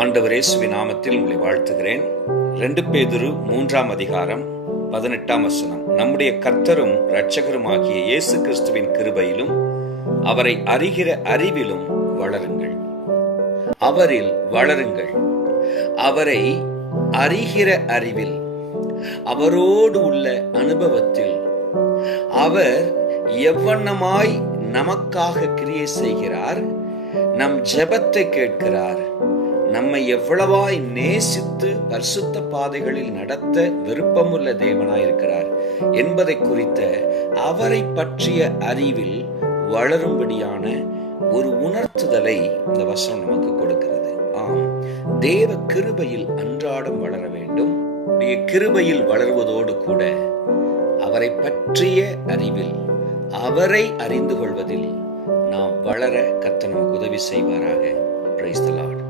ஆண்டவர் இயேசுவின் நாமத்தில் உங்களை வாழ்த்துகிறேன். 2 பேதுரு 3ஆம் அதிகாரம் 18ஆம் வசனம். நம்முடைய கர்த்தரும் இரட்சகருமாகிய இயேசு கிறிஸ்துவின் கிருபையிலும் அவரை அறிகிற அறிவிலும் வளருங்கள். அவரில் வளருங்கள். அவரை அறிகிற அறிவில், அவரோடு உள்ள அனுபவத்தில், அவர் எவ்வண்ணமாய் நமக்காக கிரியை செய்கிறார், நம் ஜெபத்தை கேட்கிறார், நம்மை எவ்வளவாய் நேசித்து பரிசுத்த பாதைகளில் நடத்த விருப்பமுள்ள தேவனாயிருக்கிறார் என்பதை குறித்த அவரை பற்றிய அறிவில் வளரும்படியான ஒரு உணர்த்துதலை இந்த வசனம் நமக்கு கொடுக்கிறது. ஆம், தேவ கிருபையில் அன்றாடம் வளர வேண்டும். கிருபையில் வளருவதோடு கூட அவரை பற்றிய அறிவில், அவரை அறிந்து கொள்வதில் நாம் வளர கர்த்தர் நமக்கு உதவி செய்வாராக. Praise the Lord.